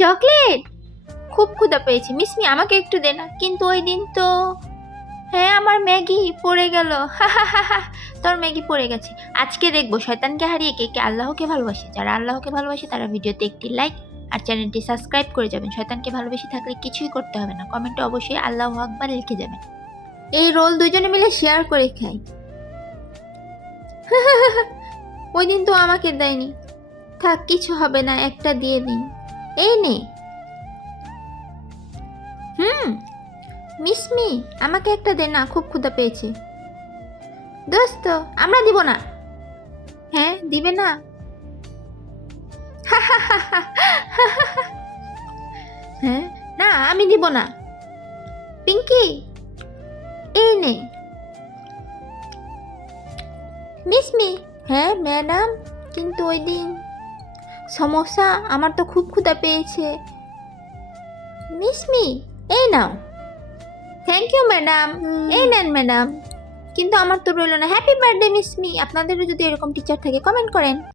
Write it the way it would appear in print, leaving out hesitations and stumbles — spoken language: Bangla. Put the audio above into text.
চকলেট, খুব ক্ষুধা পেয়েছে। মিসমি আমাকে একটু দে না। কিন্তু ওই দিন তো হ্যাঁ আমার ম্যাগি পড়ে গেল। তোর ম্যাগি পড়ে গেছে। আজকে দেখবো শয়তানকে হারিয়ে কে কে আল্লাহকে ভালোবাসে। যারা আল্লাহকে ভালোবাসে তারা ভিডিওতে একটি লাইক আর চ্যানেলটি সাবস্ক্রাইব করে যাবেন। শয়তানকে ভালোবেসে থাকলে কিছুই করতে হবে না, কমেন্টে অবশ্যই আল্লাহু আকবার লিখে যাবেন। এই রোল দুজনে মিলে শেয়ার করে খাই। ওই দিন তো আমাকে দেয়নি। থাক কিছু হবে না, একটা দিয়ে দিন। এই নে। মিসমি আমাকে একটা দে না, খুব ক্ষুধা পেয়েছে। দোস্ত আমরা দিব না। হ্যাঁ দিবে না? হ্যাঁ না আমি দিব না। পিঙ্কি এই নে। মিসমি হ্যাঁ ম্যাডাম, কিন্তু ওই দিন সমস্যা, আমার তো খুব ক্ষুধা পেয়েছে। মিসমি এই নাও। Thank you madam. এই নেন ম্যাডাম। কিন্তু আমার তো রইল না। Happy birthday Mishmi. আপনাদেরও যদি এরকম টিচার থাকে কমেন্ট করেন।